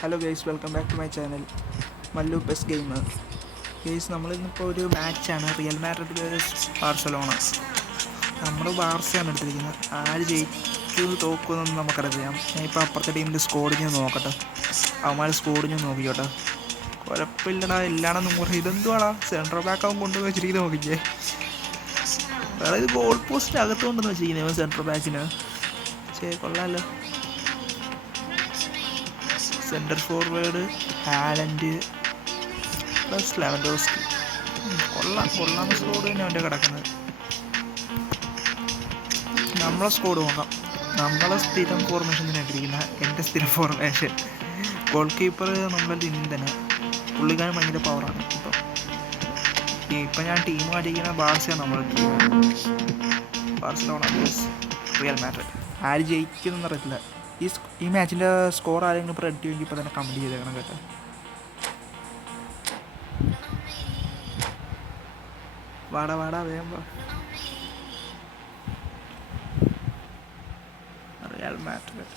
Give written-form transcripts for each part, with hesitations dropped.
Hello guys, welcome back to my channel Mallu pes gamer. Guys, നമ്മളിന്നിപ്പോൾ ഒരു മാച്ചാണ് real Madrid versus Barcelona. നമ്മൾ ബാർസയാണ് എടുത്തിരിക്കുന്നത്. ആര് ജയിക്കും തോക്കുമെന്നൊന്നും നമുക്കറിയാം. ഞാൻ ഇപ്പോൾ അപ്പുറത്തെ ടീമിൻ്റെ സ്കോഡിഞ്ഞ് നോക്കട്ടെ. അവന്മാർ സ്കോഡിഞ്ഞ് നോക്കിക്കോട്ടെ. കുഴപ്പമില്ലടാ, എല്ലാണെന്ന് പറയും. ഇതെന്തുവാടാ സെൻട്രൽ ബാക്ക് അവൻ കൊണ്ടുപോയി വെച്ചിരിക്കുന്നത് നോക്കിക്കേ. അതായത് ഗോൾ പോസ്റ്റിന് അകത്തുകൊണ്ടെന്ന് വെച്ചിരിക്കുന്നത് സെൻട്രൽ ബാക്കിന്. കൊള്ളാമല്ലോ. Centre forward Haaland plus Lewandowski. കൊള്ളാം സ്കോഡ് തന്നെ അവൻ്റെ കിടക്കുന്നത്. നമ്മളെ സ്കോഡ് നോക്കാം. നമ്മളെ സ്ഥിരം ഫോർമേഷൻ തന്നെ ഇട്ടിരിക്കുന്ന എൻ്റെ സ്ഥിരം ഫോർമേഷൻ. ഗോൾ കീപ്പർ നമ്മളെ തന്നെ. പുള്ളിക്കാരൻ ഭയങ്കര പവറാണ്. ഇപ്പം ഞാൻ ടീം മാറ്റിയിരിക്കുന്ന ബാർസയാണ് നമ്മൾ ബാർസലോണ റിയൽ മാഡ്രിഡ്. ആര് ജയിക്കുമെന്ന് അറിയത്തില്ല. ഈ മാച്ചിൻ്റെ സ്കോർ ആരെങ്കിലും പ്രെഡിക്റ്റ് ചെയ്യുമെങ്കിൽ ഇപ്പോൾ തന്നെ കമൻറ്റ് ചെയ്തേക്കണം കേട്ടോ. വാടാ വേഗം വാ. റിയൽ മാഡ്രിഡ്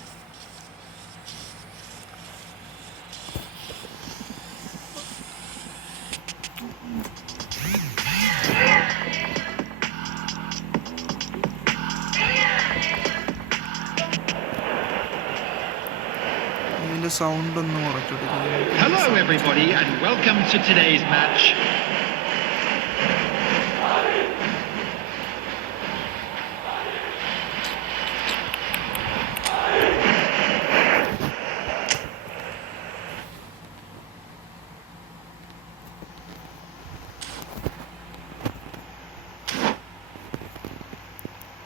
ഇതിൻ്റെ സൗണ്ട് ഒന്ന് കുറച്ചോട്ടെ. Hello everybody and welcome to today's match.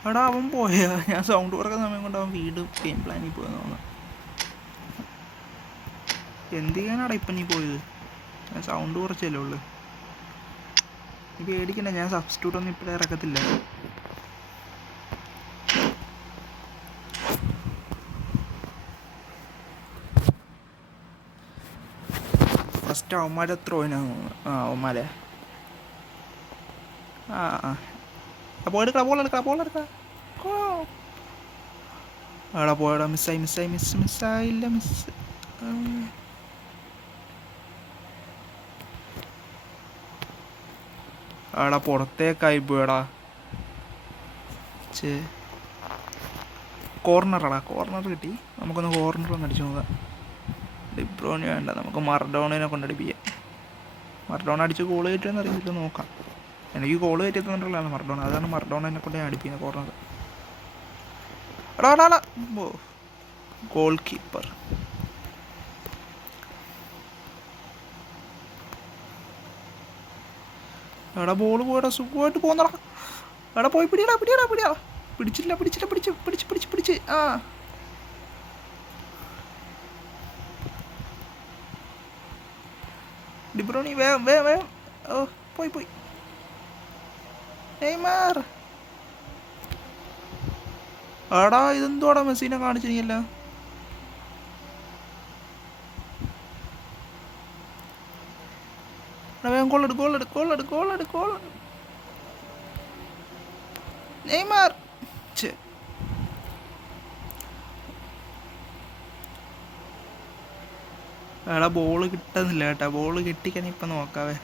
എടാ, അവൻ പോയാ? ഞാൻ സൗണ്ട് കുറക്കുന്ന സമയം കൊണ്ട് അവൻ വീണ്ടും ഗെയിം പ്ലാനിൽ പോയെന്ന് തോന്നുന്നു. എന്ത് ചെയ്യാനാടാ ഇപ്പം നീ പോയത്? ഞാൻ സൗണ്ട് കുറച്ചല്ലേ ഉള്ളു. നീ പേടിക്കണ്ട, ഞാൻ സബ്സ്റ്റിറ്റ്യൂട്ട് ഒന്നും ഇപ്പോഴേ ഇറക്കത്തില്ല. ഫസ്റ്റ് അവന്മാരെ ത്രോയിനാണ് തോന്നുന്നു. അവന്മാരെ ബോളെടുക്കാം. എടാ പോയടാ, മിസ്സായില്ല. എടാ പുറത്തേക്കായി പോയടാ. കോർണർ കിട്ടി. നമുക്കൊന്ന് കോർണർ ഒന്ന് അടിച്ചു നോക്കാം. ഡിബ്രോണി വേണ്ട, നമുക്ക് മറഡോണയെ കൊണ്ടടിപ്പിക്കാം. മറഡോണ അടിച്ച് ഗോൾ കയറ്റുമെന്ന് അറിയില്ല, നോക്കാം. എനിക്ക് ഗോൾ കയറ്റിയെന്നുള്ളതാണ് മറഡോണ. അതാണ് മറഡോണനെ കൊണ്ട് ഞാൻ അടിപ്പിക്കുന്നത് കോർണർ. എടാ ഗോൾ കീപ്പർ. എടാ ബോൾ പോയടാ, സുഖമായിട്ട് പോന്നടാ. എടാ പോയി പിടിയടാ. പിടിച്ചില്ല. പിടിച്ച് ഡിബ്രോണി വേഗം. ഓ പോയി. നെയ്മർ. എടാ ഇതെന്തോടാ മെസ്സിനെ കാണിച്ചില്ല. വേഗം ഗോൾ. നെയ്മർ. എടാ ബോള് കിട്ടുന്നില്ല കേട്ടാ. ബോള് കിട്ടിക്കാൻ ഇപ്പം നോക്കാവേ.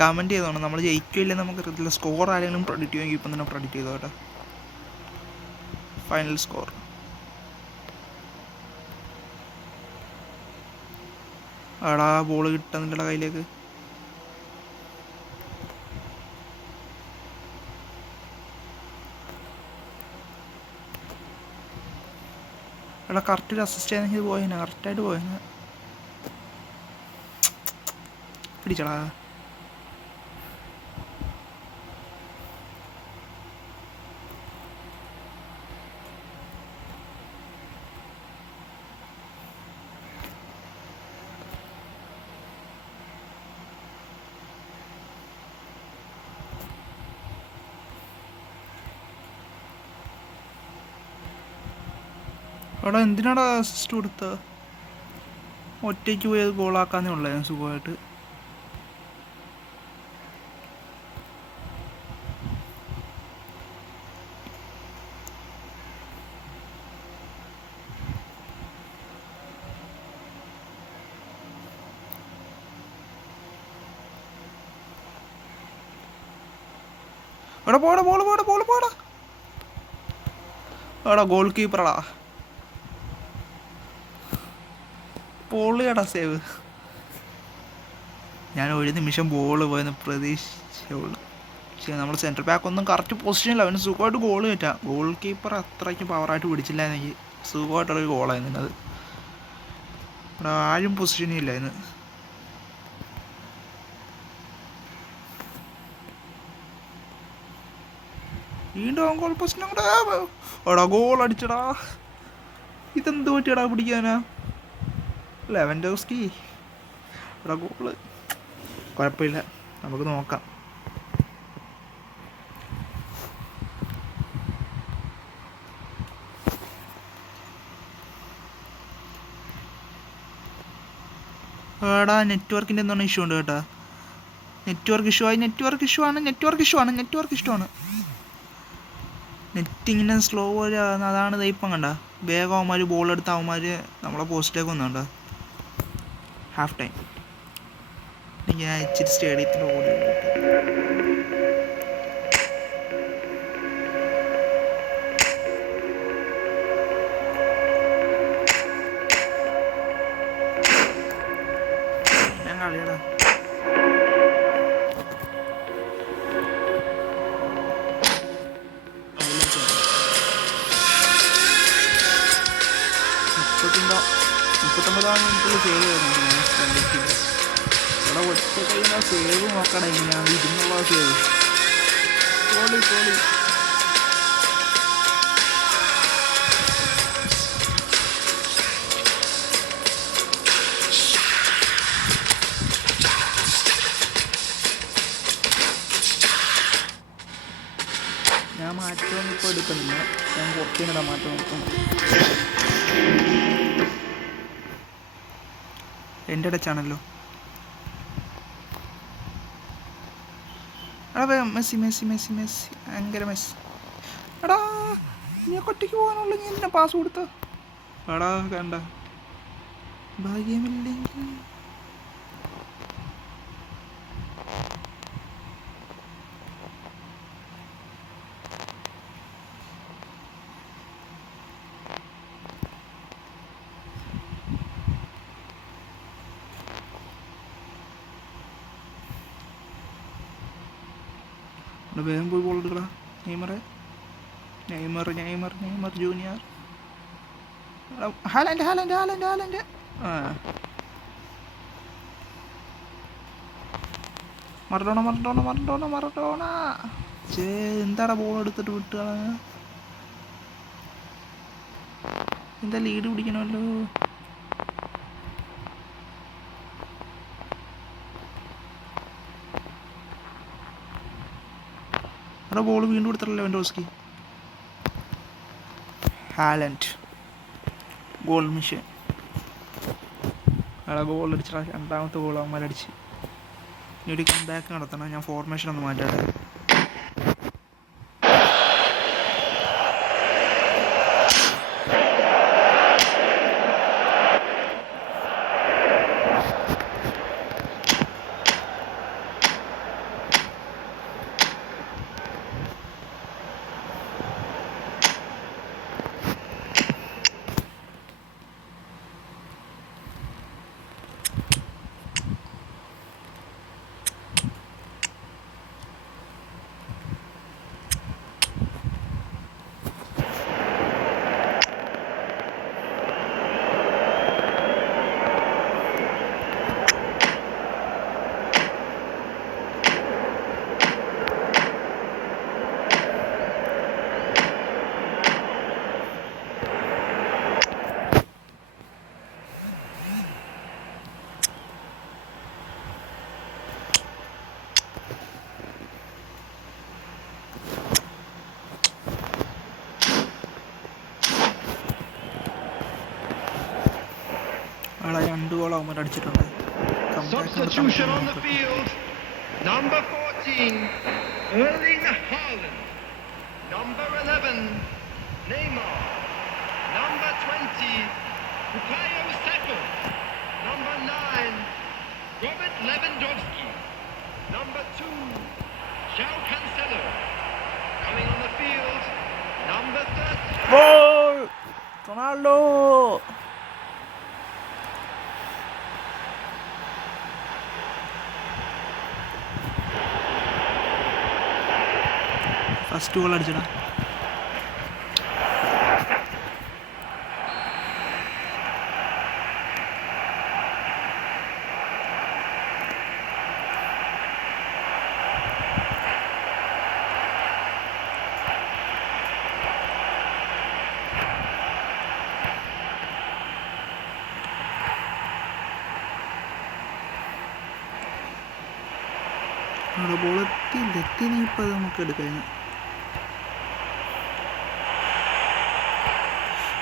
കമൻറ്റ് ചെയ്തോണം. നമ്മൾ ജയിക്കില്ലെന്ന് നമുക്കറിയത്തില്ല. സ്കോർ ആരെങ്കിലും പ്രൊഡിക്റ്റ് ചെയ്യുമെങ്കിൽ ഇപ്പം തന്നെ പ്രൊഡിക്റ്റ് ചെയ്തോ കേട്ടോ. Final score. എടാ ബോള് കിട്ടുന്നില്ല കയ്യിലേക്ക്. എടാ കറക്റ്റ് ഒരു അസിസ്റ്റ് ആണെങ്കിൽ പോയേനെ. കറക്റ്റായിട്ട് പോയേനെ. പിടിച്ചടാ. എടാ എന്തിനാടാ അസിസ്റ്റ് കൊടുത്തത്? ഒറ്റയ്ക്ക് പോയി അത് ഗോളാക്കാന്നേ ഉള്ളൂ ഞാൻ സുഖമായിട്ട്. എടാ പോടാ പോടാ എടാ ഗോൾ കീപ്പറടാ, പൊളിയടാ സേവ്. ഞാൻ ഒരു നിമിഷം ബോൾ പോയെന്ന് പ്രതീക്ഷിച്ചുള്ളൂ. പക്ഷേ നമ്മൾ സെൻട്രൽ ബാക്ക് ഒന്നും കറക്റ്റ് പൊസിഷനില്ല. അവന് സുഖമായിട്ട് ഗോൾ കിട്ടാം. ഗോൾ കീപ്പർ അത്രയ്ക്ക് പവറായിട്ട് പിടിച്ചില്ല എന്നെങ്കിൽ സുഖമായിട്ടുള്ളൊരു ഗോളായിരുന്നു അത്. ഇവിടെ ആരും പൊസിഷനില്ല ഇന്ന്. വീണ്ടും ഗോൾ പൊസിഷൻ കൂടെ എടാ ഗോൾ അടിച്ചടാ. ഇതെന്ത് പറ്റിയടാ പിടിക്കാനാ? ലെവൻഡോസ്കി എടാ ഗോള്. കുഴപ്പമില്ല, നമുക്ക് നോക്കാം. എടാ നെറ്റ്വർക്കിൻ്റെ എന്താണ് ഇഷ്യൂ ഉണ്ട് കേട്ടോ. നെറ്റ്വർക്ക് ഇഷ്യൂ ആണ്. നെറ്റ് ഇങ്ങനെ സ്ലോ അതാണ് ഇപ്പം കണ്ട. വേഗം അവന്മാർ ബോൾ എടുത്ത് അവന്മാർ നമ്മളെ പോസ്റ്റിലേക്ക് വന്നുണ്ടോ. ഹാഫ് ടൈം ഞാൻ ഇച്ചിരി സ്റ്റേഡിയത്തിൽ ഓടി. ഞാൻ കളിയടാ. മുപ്പത്തൊമ്പതാം മിനിറ്റിൽ സേവ് വരുന്നുണ്ട്. ഇവിടെ ഒറ്റ കഴിയുന്ന സേവ് നോക്കണം എങ്ങനെയാണ് ഇരുന്നുള്ള സേവ്. കോളി ഞാൻ മാറ്റമൊന്നും ഇപ്പോൾ എടുക്കുന്നില്ല. ഞാൻ കുറച്ചിനിടാൻ മാറ്റം നോക്കും. എൻ്റെ ഇടച്ചാണല്ലോ. എടാ മെസ്സി ഭയങ്കര മെസ്സി. എടാ നീ ഒറ്റയ്ക്ക് പോകാനുള്ള നീ എന്തിനാ പാസ് കൊടുത്ത? എടാ കണ്ട ഭാഗ്യമില്ലെങ്കിൽ വേഗം പോയി ബോൾ എടുക്കടാ. Neymar junior. ഹാലൻഡ്. ആ മറഡോണ. എന്താടാ ബോൾ എടുത്തിട്ട് വിട്ടുക. എന്താ ലീഡ് പിടിക്കണമല്ലോ. അവിടെ ബോൾ വീണ്ടും കൊടുത്തിട്ടല്ലോ ലെവൻഡോസ്കി. Haaland goal mission. അവിടെ ഗോൾ അടിച്ചാൽ രണ്ടാമത്തെ ഗോൾ അവന്മാരടിച്ച്. ഇനി ഒരു കംബാക്ക് നടത്തണം. ഞാൻ ഫോർമേഷൻ ഒന്ന് മാറ്റാതെ. രണ്ട് ഗോൾ അവന്മാർ അടിച്ചിട്ടുണ്ട്. Substitution on the field. Number 14, Erling Haaland. Number 11, Neymar. Number 20, Bukayo Saka. Number 9, Robert Lewandowski. Number 2, João Cancelo. Goal Ronaldo. First goal അടിച്ചടാ. അവിടെ ബോളെത്തി നീപ്പോൾ അത് നമുക്ക് എടുക്കാം.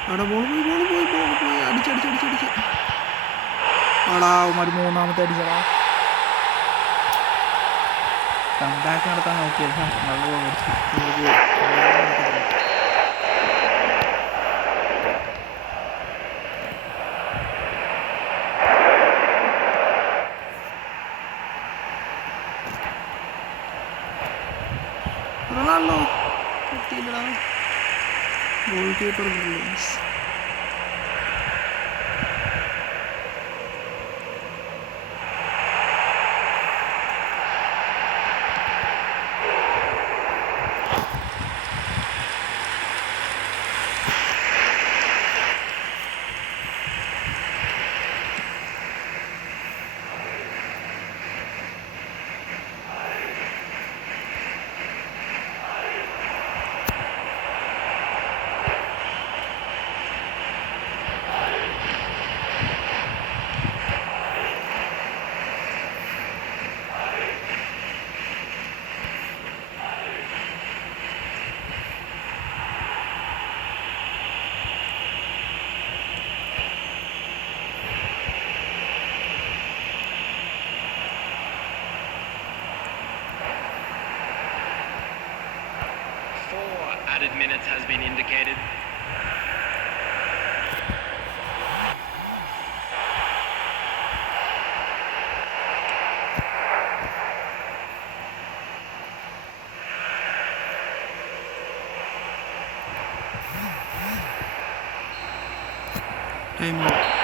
അവിടെ ബോൾ പോയി അടിച്ച് ആടാ ഒരു മൂന്നാമത്തെ അടിച്ചടാ. കംബാക്ക് നടത്താൻ നോക്കിയത് നല്ല ഗോൾ അടിച്ചു. റൊണാൾഡോ കിട്ടിയില്ലടാ. Goalkeeper brilliance. Added minutes has been indicated. Time out.